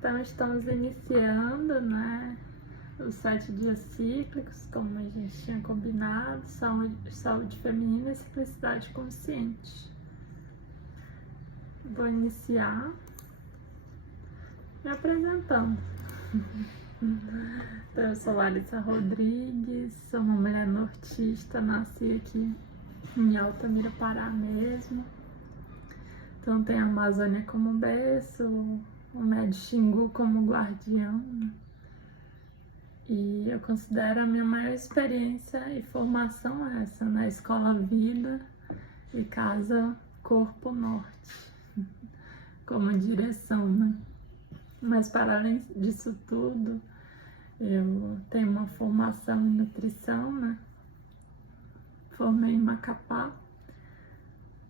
Então estamos iniciando, né, os 7 dias cíclicos, como a gente tinha combinado, saúde feminina e simplicidade consciente. Vou iniciar me apresentando. Então, eu sou Larissa Rodrigues, sou uma mulher nortista, nasci aqui em Altamira, Pará mesmo. Então tem a Amazônia como berço, o Médio Xingu como guardião. E eu considero a minha maior experiência e formação essa, na Escola Vida e Casa Corpo Norte, como direção, né? Mas para além disso tudo, eu tenho uma formação em nutrição, né? Formei em Macapá.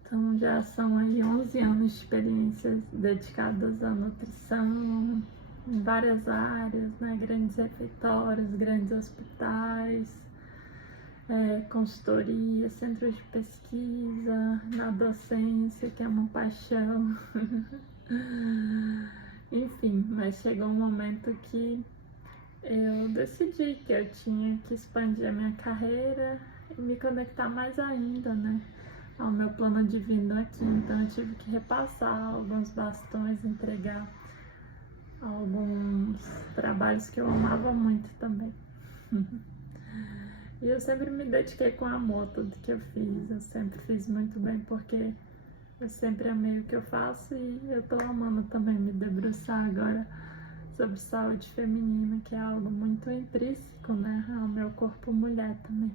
Então já são aí 11 anos de experiências dedicadas à nutrição em várias áreas, né? Grandes refeitórios, grandes hospitais, consultoria, centros de pesquisa, na docência, que é uma paixão. Enfim, mas chegou um momento que eu decidi que eu tinha que expandir a minha carreira e me conectar mais ainda, né, ao meu plano divino aqui. Então eu tive que repassar alguns bastões, entregar alguns trabalhos que eu amava muito também. E eu sempre me dediquei com amor a tudo que eu fiz. Eu sempre fiz muito bem porque eu sempre amei o que eu faço e eu tô amando também me debruçar agora sobre saúde feminina, que é algo muito intrínseco, né, ao meu corpo mulher também.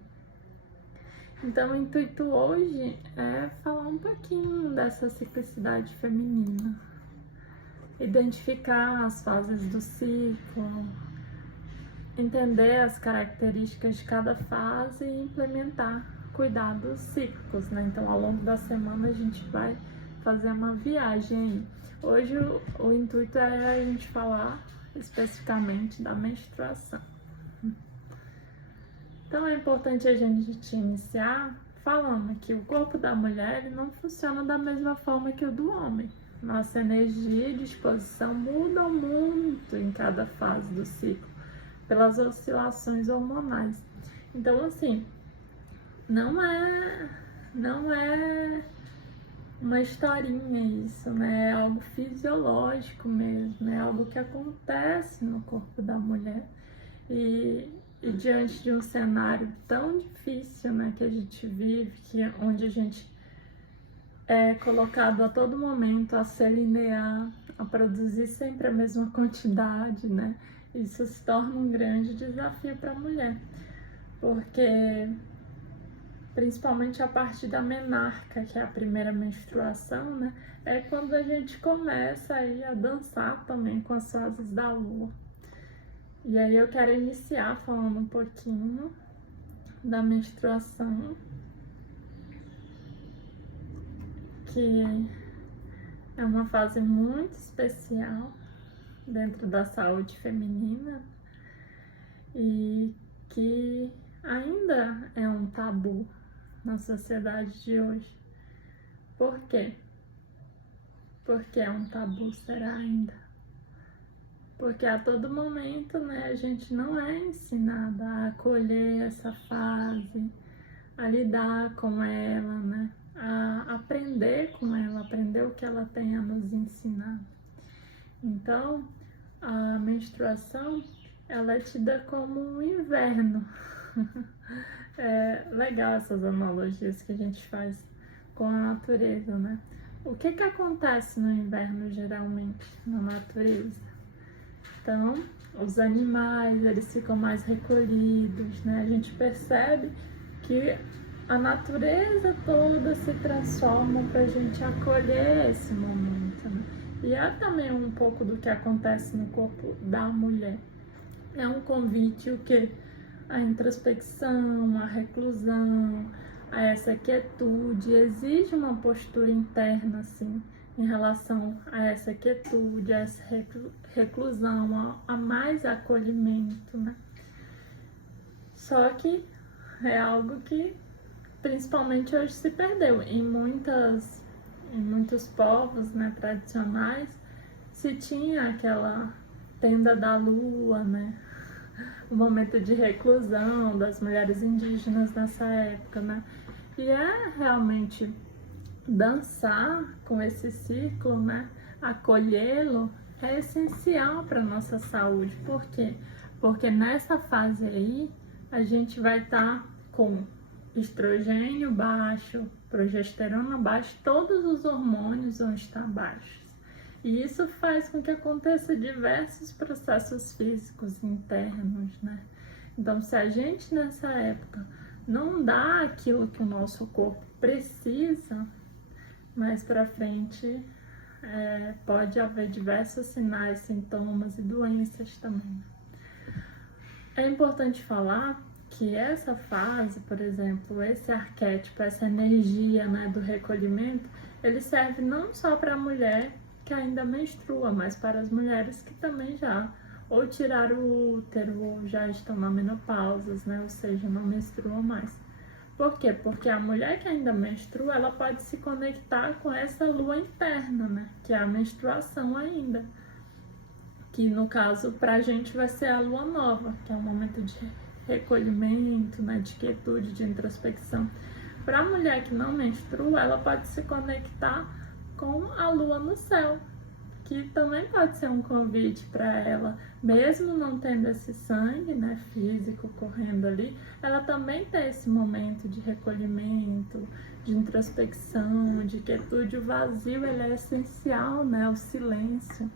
Então o intuito hoje é falar um pouquinho dessa ciclicidade feminina, identificar as fases do ciclo, entender as características de cada fase e implementar cuidados cíclicos, né? Então ao longo da semana a gente vai fazer uma viagem. Hoje o intuito é a gente falar especificamente da menstruação. Então é importante a gente iniciar falando que o corpo da mulher não funciona da mesma forma que o do homem. Nossa energia e disposição mudam muito em cada fase do ciclo, pelas oscilações hormonais. Então, assim, não é uma historinha isso, né? É algo fisiológico mesmo, é algo que acontece no corpo da mulher. E diante de um cenário tão difícil, né, que a gente vive, onde a gente é colocado a todo momento a se alinear, a produzir sempre a mesma quantidade, né? Isso se torna um grande desafio para a mulher, porque principalmente a partir da menarca, que é a primeira menstruação, né? É quando a gente começa aí a dançar também com as fases da lua. E aí eu quero iniciar falando um pouquinho da menstruação, que é uma fase muito especial dentro da saúde feminina e que ainda é um tabu na sociedade de hoje. Por quê? Porque é um tabu, será ainda? Porque a todo momento, né, a gente não é ensinada a acolher essa fase, a lidar com ela, né, a aprender com ela, aprender o que ela tem a nos ensinar. Então, a menstruação, ela é tida como um inverno. É legal essas analogias que a gente faz com a natureza, né? O que acontece no inverno, geralmente, na natureza? Então, os animais, eles ficam mais recolhidos, né? A gente percebe que a natureza toda se transforma para a gente acolher esse momento, né? E é também um pouco do que acontece no corpo da mulher. É um convite o quê? A introspecção, a reclusão, a essa quietude. Exige uma postura interna, assim, em relação a essa quietude, a essa reclusão, a mais acolhimento, né? Só que é algo que principalmente hoje se perdeu. Em muitos povos, né, tradicionais, se tinha aquela tenda da lua, né? O momento de reclusão das mulheres indígenas nessa época, né? E é realmente dançar com esse ciclo, né? Acolhê-lo é essencial para nossa saúde. Por quê? Porque nessa fase aí a gente vai estar com estrogênio baixo, progesterona baixo, todos os hormônios vão estar baixos. E isso faz com que aconteça diversos processos físicos internos, né? Então, se a gente nessa época não dá aquilo que o nosso corpo precisa, mais para frente pode haver diversos sinais, sintomas e doenças também. É importante falar que essa fase, por exemplo, esse arquétipo, essa energia, né, do recolhimento, ele serve não só para a mulher que ainda menstrua, mas para as mulheres que também já ou tiraram o útero ou já estão na menopausa, né, ou seja, não menstruam mais. Por quê? Porque a mulher que ainda menstrua, ela pode se conectar com essa lua interna, né, que é a menstruação ainda. Que no caso, pra gente vai ser a lua nova, que é um momento de recolhimento, né, de quietude, de introspecção. Para a mulher que não menstrua, ela pode se conectar com a lua no céu, que também pode ser um convite para ela, mesmo não tendo esse sangue, né, físico correndo ali, ela também tem esse momento de recolhimento, de introspecção, de quietude. O vazio, ele é essencial, né, o silêncio.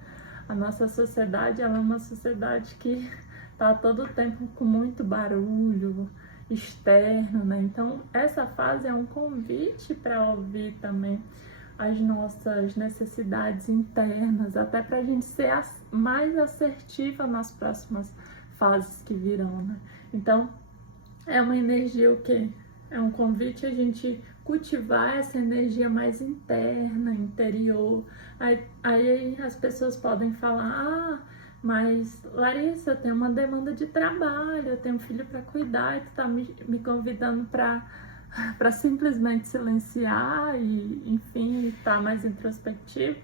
A nossa sociedade, ela é uma sociedade que está todo o tempo com muito barulho externo, né? Então, essa fase é um convite para ouvir também as nossas necessidades internas, até para a gente ser mais assertiva nas próximas fases que virão, né? Então, é uma energia o quê? É um convite a gente cultivar essa energia mais interna, interior. Aí as pessoas podem falar, mas Larissa, eu tenho uma demanda de trabalho, eu tenho um filho para cuidar e tu tá me convidando para simplesmente silenciar e, enfim, estar mais introspectivo.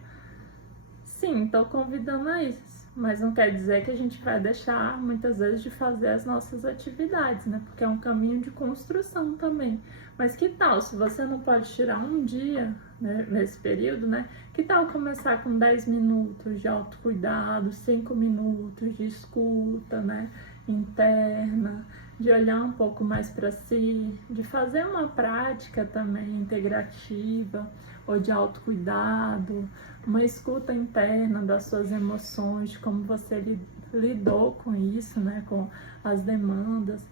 Sim, estou convidando a isso, mas não quer dizer que a gente vai deixar muitas vezes de fazer as nossas atividades, né? Porque é um caminho de construção também. Mas que tal, se você não pode tirar um dia, né, nesse período, né? Que tal começar com 10 minutos de autocuidado, 5 minutos de escuta, né, interna, de olhar um pouco mais para si, de fazer uma prática também integrativa ou de autocuidado, uma escuta interna das suas emoções, de como você lidou com isso, né, com as demandas.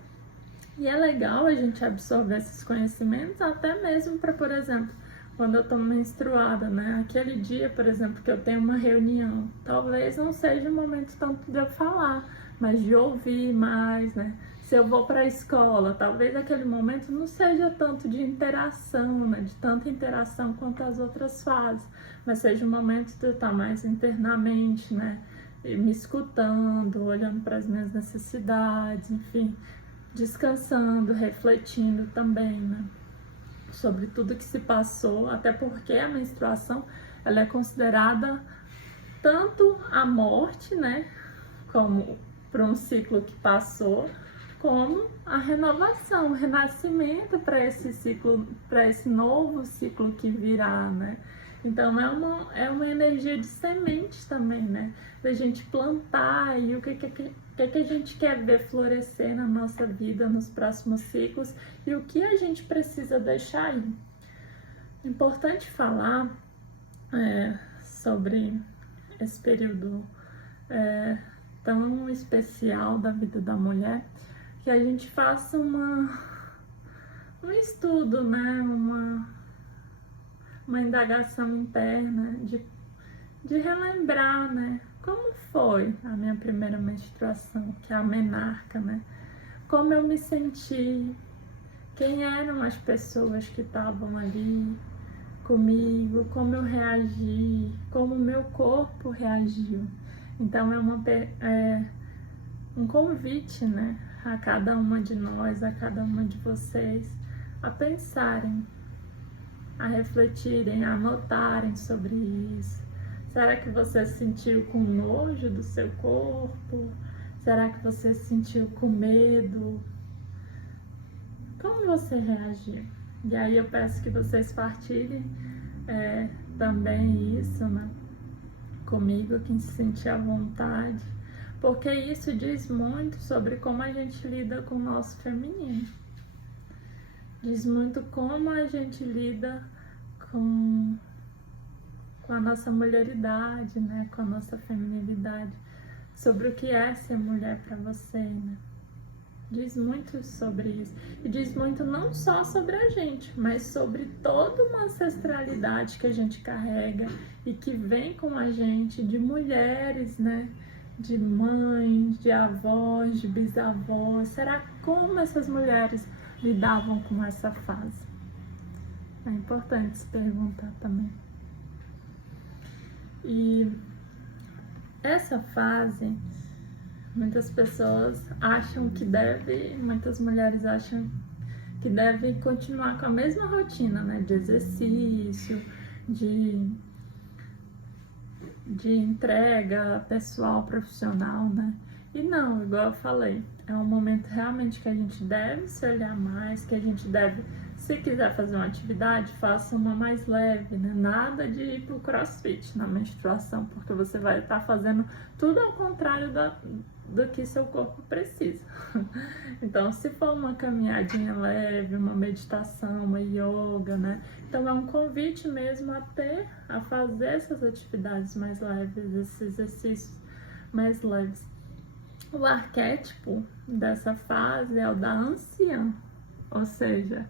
E é legal a gente absorver esses conhecimentos até mesmo para, por exemplo, quando eu estou menstruada, né? Aquele dia, por exemplo, que eu tenho uma reunião, talvez não seja o momento tanto de eu falar, mas de ouvir mais, né? Se eu vou para a escola, talvez aquele momento não seja tanto de interação, né? De tanta interação quanto as outras fases, mas seja um momento de eu estar mais internamente, né? E me escutando, olhando para as minhas necessidades, enfim, descansando, refletindo também, né, sobre tudo que se passou, até porque a menstruação, ela é considerada tanto a morte, né, como para um ciclo que passou, como a renovação, o renascimento para esse ciclo, para esse novo ciclo que virá, né. Então é uma energia de semente também, né, da gente plantar e o que a gente quer ver florescer na nossa vida nos próximos ciclos e o que a gente precisa deixar aí. Importante falar sobre esse período tão especial da vida da mulher, que a gente faça um estudo, né, uma indagação interna de relembrar, né, como foi a minha primeira menstruação, que é a menarca, né? Como eu me senti, quem eram as pessoas que estavam ali comigo, como eu reagi, como o meu corpo reagiu. Então é um convite, né, a cada uma de nós, a cada uma de vocês, a pensarem, a refletirem, a anotarem sobre isso. Será que você se sentiu com nojo do seu corpo? Será que você se sentiu com medo? Como você reagiu? E aí eu peço que vocês partilhem também isso, né? Comigo, quem se sentir à vontade, porque isso diz muito sobre como a gente lida com o nosso feminino, diz muito como a gente lida com a nossa mulheridade, né? Com a nossa feminilidade, sobre o que é ser mulher para você, né? Diz muito sobre isso. E diz muito não só sobre a gente, mas sobre toda uma ancestralidade que a gente carrega e que vem com a gente de mulheres, né? De mães, de avós, de bisavós. Será como essas mulheres lidavam com essa fase? É importante se perguntar também. E essa fase, muitas pessoas acham que muitas mulheres acham que devem continuar com a mesma rotina, né? De exercício, de entrega pessoal, profissional, né? E não, igual eu falei, é um momento realmente que a gente deve se olhar mais, que a gente deve, se quiser fazer uma atividade, faça uma mais leve, né? Nada de ir pro crossfit na menstruação, porque você vai estar fazendo tudo ao contrário do que seu corpo precisa. Então, se for uma caminhadinha leve, uma meditação, uma yoga, né? Então, é um convite mesmo a fazer essas atividades mais leves, esses exercícios mais leves. O arquétipo dessa fase é o da anciã, ou seja,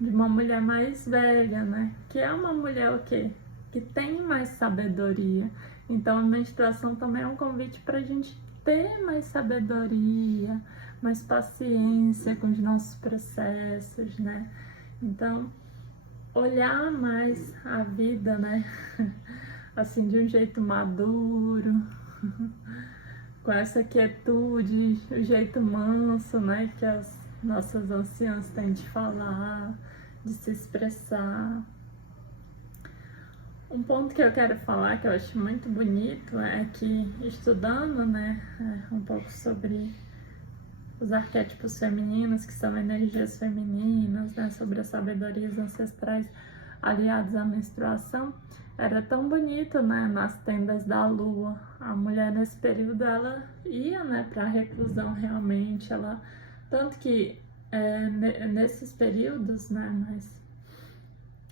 de uma mulher mais velha, né? Que é uma mulher o quê? Que tem mais sabedoria. Então, a menstruação também é um convite para a gente ter mais sabedoria, mais paciência com os nossos processos, né? Então, olhar mais a vida, né? Assim, de um jeito maduro, com essa quietude, o jeito manso, né? Que as nossas anciãs têm de falar, de se expressar. Um ponto que eu quero falar, que eu acho muito bonito, é que estudando, né, um pouco sobre os arquétipos femininos, que são energias femininas, né, sobre as sabedorias ancestrais aliadas à menstruação, era tão bonito, né, nas tendas da lua. A mulher nesse período, ela ia, né, para a reclusão realmente, ela, tanto que nesses períodos, né, mais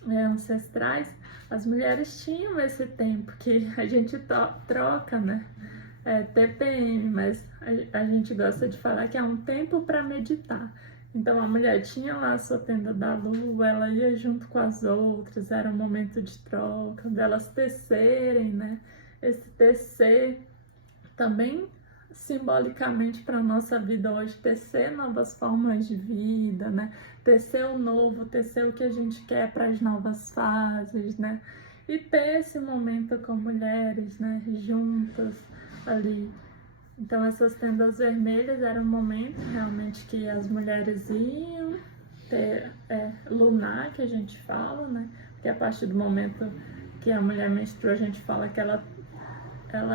ancestrais, as mulheres tinham esse tempo que a gente troca, né? TPM, mas a gente gosta de falar que é um tempo para meditar. Então a mulher tinha lá a sua tenda da lua, ela ia junto com as outras, era um momento de troca, delas tecerem, né? Esse tecer também simbolicamente para a nossa vida hoje, tecer novas formas de vida, né? Tecer o novo, tecer o que a gente quer para as novas fases, né? E ter esse momento com mulheres, né? Juntas ali. Então essas tendas vermelhas eram um momento realmente que as mulheres iam ter lunar, que a gente fala, né? Porque a partir do momento que a mulher menstrua, a gente fala que ela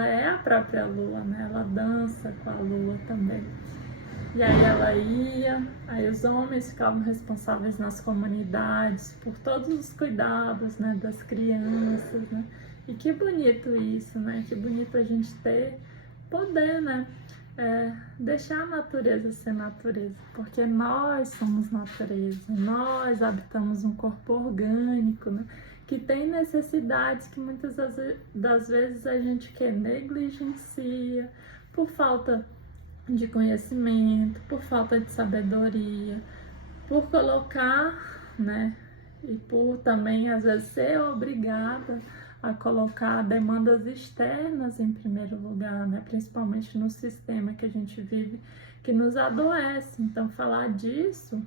é a própria lua, né? Ela dança com a lua também. E aí ela ia, aí os homens ficavam responsáveis nas comunidades por todos os cuidados, né, das crianças, né? E que bonito isso, né? Que bonito a gente poder, né? Deixar a natureza ser natureza, porque nós somos natureza, nós habitamos um corpo orgânico, né? Que tem necessidades que muitas das vezes a gente negligencia por falta de conhecimento, por falta de sabedoria, por colocar, né? E por também às vezes ser obrigada a colocar demandas externas em primeiro lugar, né? Principalmente no sistema que a gente vive, que nos adoece. Então, falar disso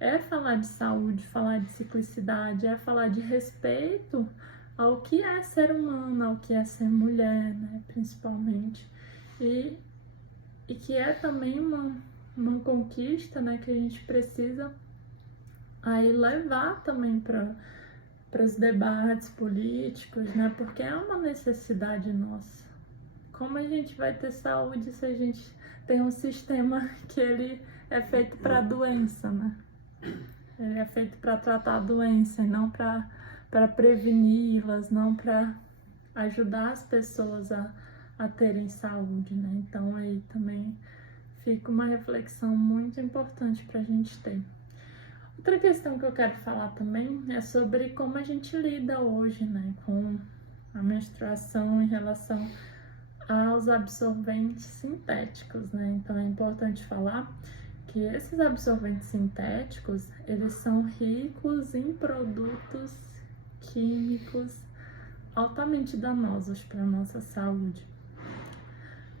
é falar de saúde, falar de ciclicidade, é falar de respeito ao que é ser humano, ao que é ser mulher, né? Principalmente. E que é também uma conquista, né? Que a gente precisa aí levar também para os debates políticos, né? Porque é uma necessidade nossa. Como a gente vai ter saúde se a gente tem um sistema que ele é feito para doença, né? Ele é feito para tratar a doença e não para preveni-las, não para ajudar as pessoas a terem saúde, né? Então aí também fica uma reflexão muito importante para a gente ter. Outra questão que eu quero falar também é sobre como a gente lida hoje, né, com a menstruação em relação aos absorventes sintéticos, né? Então é importante falar que esses absorventes sintéticos, eles são ricos em produtos químicos altamente danosos para a nossa saúde.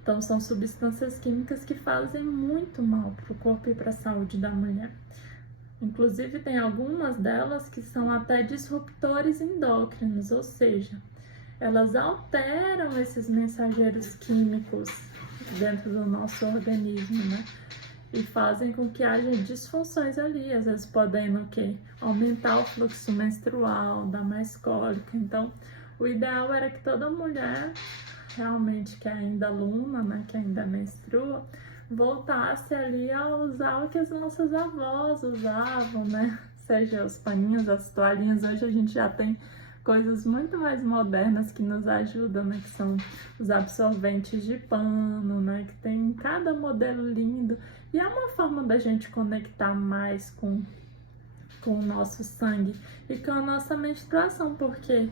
Então são substâncias químicas que fazem muito mal para o corpo e para a saúde da mulher. Inclusive tem algumas delas que são até disruptores endócrinos, ou seja, elas alteram esses mensageiros químicos dentro do nosso organismo, né? E fazem com que haja disfunções ali, às vezes podendo o quê? Aumentar o fluxo menstrual, dar mais cólica. Então, o ideal era que toda mulher, realmente que ainda aluna, né, que ainda menstrua, voltasse ali a usar o que as nossas avós usavam, né? Seja os paninhos, as toalhinhas. Hoje a gente já tem coisas muito mais modernas que nos ajudam, né? Que são os absorventes de pano, né? Que tem cada modelo lindo. E é uma forma da gente conectar mais com o nosso sangue e com a nossa menstruação, porque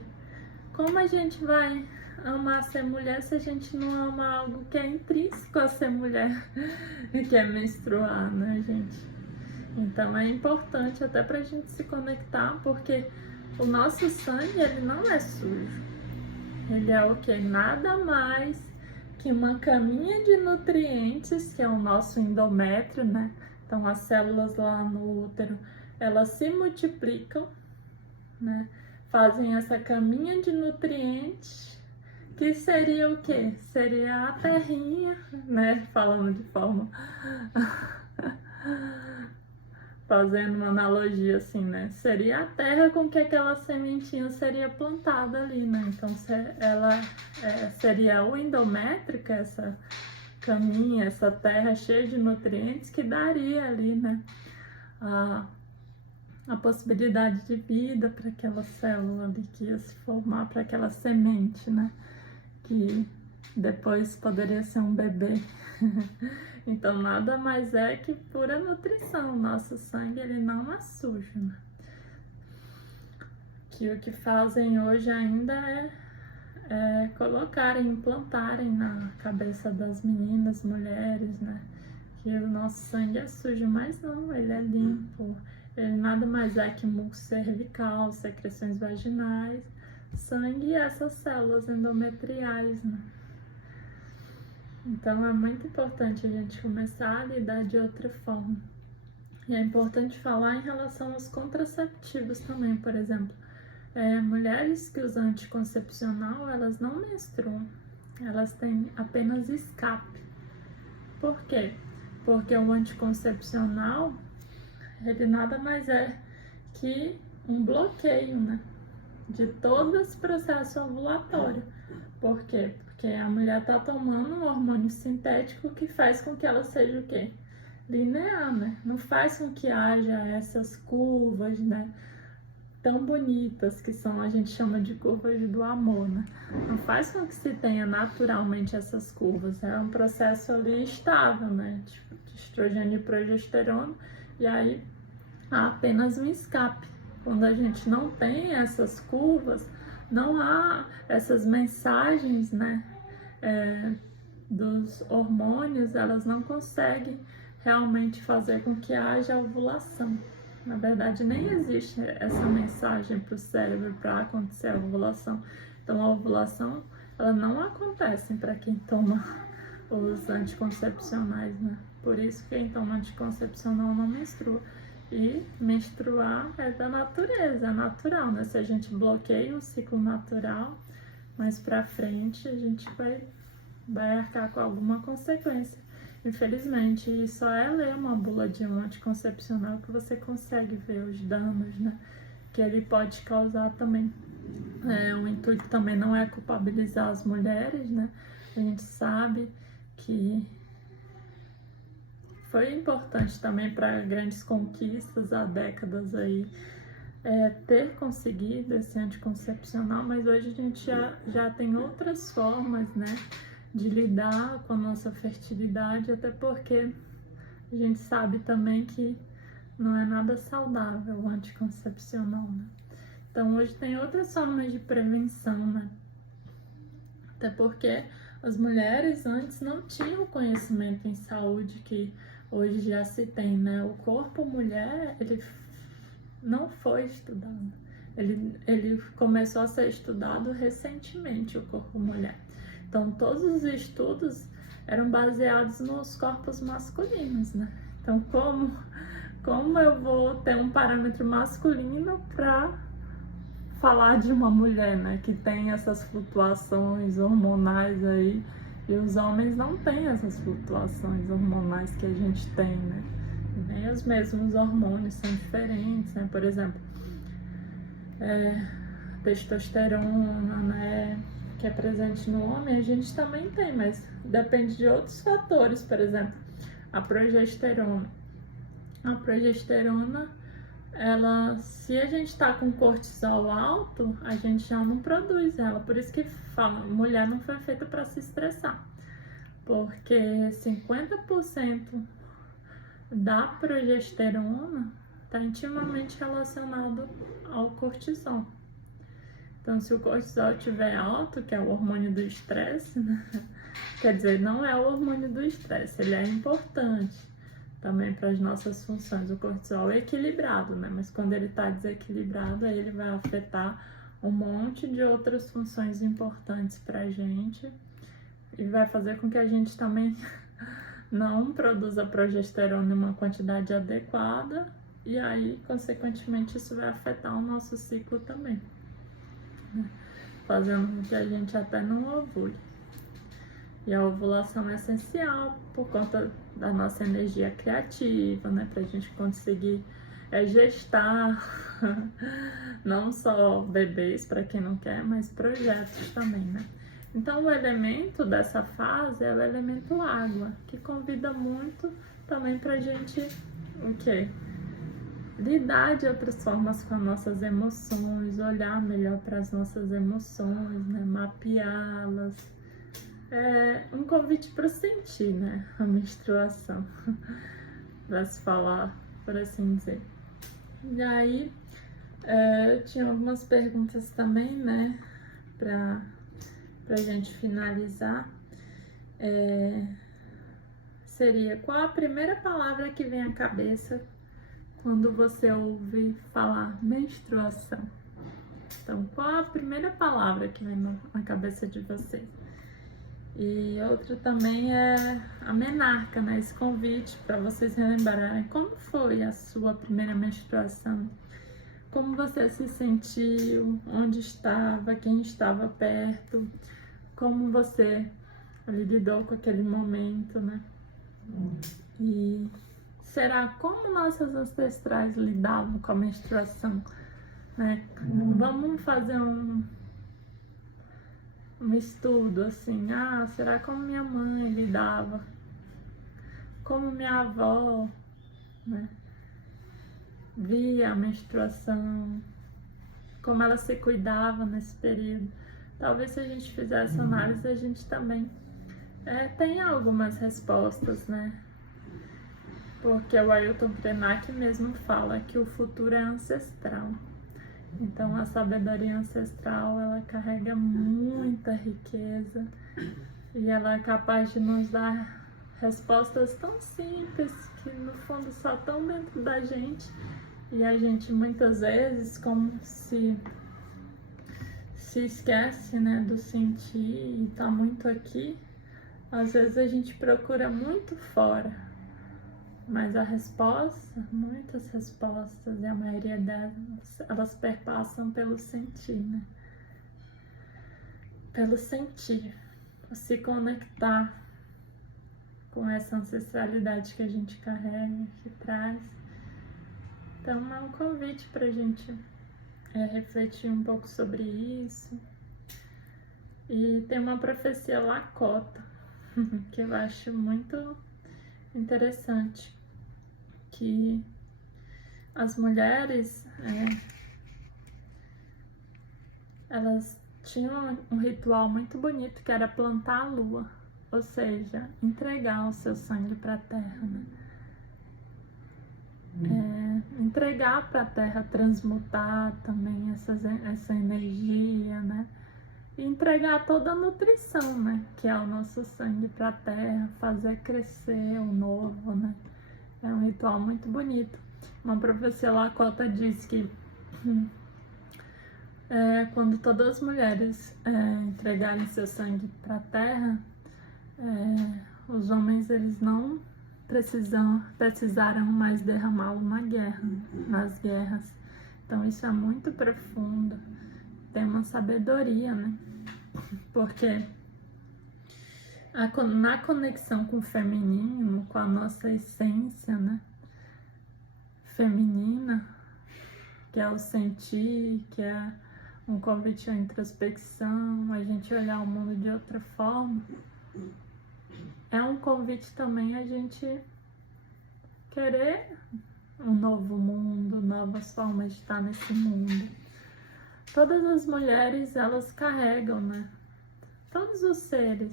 como a gente vai amar ser mulher se a gente não ama algo que é intrínseco a ser mulher, que é menstruar, né, gente? Então é importante até pra gente se conectar, porque o nosso sangue, ele não é sujo. Ele é o que? Nada mais que uma caminha de nutrientes, que é o nosso endométrio, né? Então as células lá no útero, elas se multiplicam, né? Fazem essa caminha de nutrientes, que seria o quê? Seria a terrinha, né? Falando de forma... fazendo uma analogia assim, né? Seria a terra com que aquela sementinha seria plantada ali, né? Então, ela seria o endométrio, que é essa caminha, essa terra cheia de nutrientes, que daria ali, né? A possibilidade de vida para aquela célula ali que ia se formar, para aquela semente, né? Que depois poderia ser um bebê. Então nada mais é que pura nutrição. Nosso sangue, ele não é sujo, né? Que o que fazem hoje ainda é colocarem, implantarem na cabeça das meninas, mulheres, né? Que o nosso sangue é sujo, mas não, ele é limpo. Ele nada mais é que muco cervical, secreções vaginais, sangue e essas células endometriais, né? Então é muito importante a gente começar a lidar de outra forma. E é importante falar em relação aos contraceptivos também, por exemplo. Mulheres que usam anticoncepcional, elas não menstruam, elas têm apenas escape. Por quê? Porque o anticoncepcional, ele nada mais é que um bloqueio, né, de todo esse processo ovulatório. Por quê? Porque a mulher está tomando um hormônio sintético que faz com que ela seja o quê? Linear, né? Não faz com que haja essas curvas, né, tão bonitas, que são, a gente chama de curvas do amor, né? Não faz com que se tenha naturalmente essas curvas. É um processo ali estável, né? Tipo, de estrogênio e progesterona, e aí há apenas um escape. Quando a gente não tem essas curvas, não há essas mensagens, né, dos hormônios, elas não conseguem realmente fazer com que haja ovulação. Na verdade, nem existe essa mensagem para o cérebro para acontecer a ovulação. Então, a ovulação, ela não acontece para quem toma os anticoncepcionais, né? Por isso, quem toma anticoncepcional não menstrua. E menstruar é da natureza, é natural, né? Se a gente bloqueia o ciclo natural, mais pra frente a gente vai arcar com alguma consequência. Infelizmente, e só é ler uma bula de um anticoncepcional que você consegue ver os danos, né? que ele pode causar também. O intuito também não é culpabilizar as mulheres, né? A gente sabe que foi importante também para grandes conquistas há décadas aí ter conseguido esse anticoncepcional, mas hoje a gente já tem outras formas, né, de lidar com a nossa fertilidade, até porque a gente sabe também que não é nada saudável o anticoncepcional, né? Então hoje tem outras formas de prevenção, né? Até porque as mulheres antes não tinham conhecimento em saúde que hoje já se tem, né? O corpo mulher, ele não foi estudado. Ele começou a ser estudado recentemente, o corpo mulher. Então todos os estudos eram baseados nos corpos masculinos, né? Então como eu vou ter um parâmetro masculino para falar de uma mulher, né, que tem essas flutuações hormonais aí, e os homens não têm essas flutuações hormonais que a gente tem, né? Nem os mesmos hormônios são diferentes, né? Por exemplo, testosterona, né, que é presente no homem, a gente também tem, mas depende de outros fatores, por exemplo, a progesterona. A progesterona, se a gente tá com cortisol alto, a gente já não produz ela. Por isso que fala, mulher não foi feita para se estressar. Porque 50% da progesterona está intimamente relacionado ao cortisol. Então, se o cortisol estiver alto, que é o hormônio do estresse, né? Quer dizer, não é o hormônio do estresse, ele é importante também para as nossas funções. O cortisol é equilibrado, né? Mas quando ele está desequilibrado, aí ele vai afetar um monte de outras funções importantes para a gente e vai fazer com que a gente também não produza progesterona em uma quantidade adequada e aí, consequentemente, isso vai afetar o nosso ciclo também, né? Fazendo com que a gente até não ovule. E a ovulação é essencial por conta da nossa energia criativa, né? Pra gente conseguir gestar não só bebês, para quem não quer, mas projetos também, né? Então o elemento dessa fase é o elemento água, que convida muito também pra gente o quê? Lidar de outras formas com as nossas emoções, olhar melhor para as nossas emoções, né? Mapeá-las. É um convite para sentir, né? A menstruação, para se falar, por assim dizer. E aí, tinha algumas perguntas também, né? Pra gente finalizar. Seria, qual a primeira palavra que vem à cabeça quando você ouve falar menstruação? Então, qual a primeira palavra que vem na cabeça de vocês? E outra também é a menarca, né? Esse convite para vocês relembrarem como foi a sua primeira menstruação, como você se sentiu, onde estava, quem estava perto, como você lidou com aquele momento, né? E será como nossos ancestrais lidavam com a menstruação, né? Vamos fazer um estudo assim, será como minha mãe lidava, como minha avó, né, via a menstruação, como ela se cuidava nesse período. Talvez se a gente fizer essa análise, a gente também tenha algumas respostas, né? Porque o Ailton Krenak mesmo fala que o futuro é ancestral. Então a sabedoria ancestral, ela carrega muita riqueza e ela é capaz de nos dar respostas tão simples que no fundo só estão dentro da gente e a gente muitas vezes como se esquece, né, do sentir e tá muito aqui. Às vezes a gente procura muito fora. Mas a resposta, muitas respostas, e a maioria delas, elas perpassam pelo sentir, né? Pelo sentir, se conectar com essa ancestralidade que a gente carrega, que traz. Então é um convite pra gente refletir um pouco sobre isso. E tem uma profecia Lakota, que eu acho muito interessante, que as mulheres, elas tinham um ritual muito bonito, que era plantar a lua, ou seja, entregar o seu sangue para a terra, né? Entregar para a terra, transmutar também essa energia, né? E entregar toda a nutrição, né? Que é o nosso sangue para a terra, fazer crescer o novo, né? É um ritual muito bonito. Uma profecia Lakota diz que quando todas as mulheres entregarem seu sangue para a terra, os homens eles não precisaram mais derramá-lo nas guerras. Então isso é muito profundo, tem uma sabedoria, né? Porque na conexão com o feminino, com a nossa essência, né? Feminina, que é o sentir, que é um convite à introspecção, a gente olhar o mundo de outra forma, é um convite também a gente querer um novo mundo, novas formas de estar nesse mundo. Todas as mulheres, elas carregam, né? Todos os seres,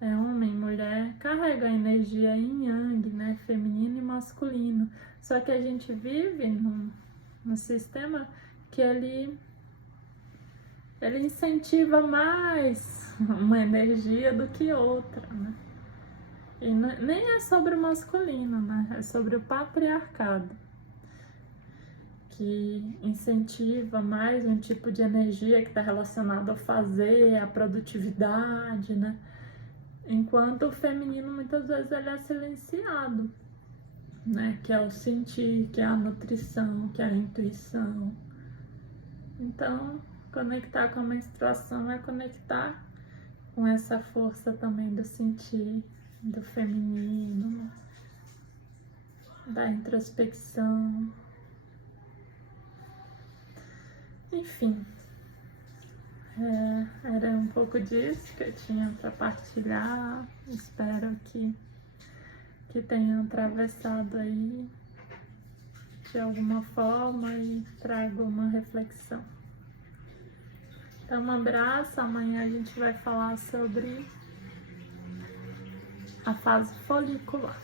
homem, mulher, carregam a energia yin yang, né? Feminino e masculino. Só que a gente vive num sistema que ele incentiva mais uma energia do que outra, né? E nem é sobre o masculino, né? É sobre o patriarcado, que incentiva mais um tipo de energia que está relacionado ao fazer, à produtividade, né? Enquanto o feminino muitas vezes ele é silenciado, né? Que é o sentir, que é a nutrição, que é a intuição. Então, conectar com a menstruação é conectar com essa força também do sentir, do feminino, da introspecção. Enfim, era um pouco disso que eu tinha para partilhar. Espero que tenham atravessado aí de alguma forma e trago uma reflexão. Então, um abraço. Amanhã a gente vai falar sobre a fase folicular.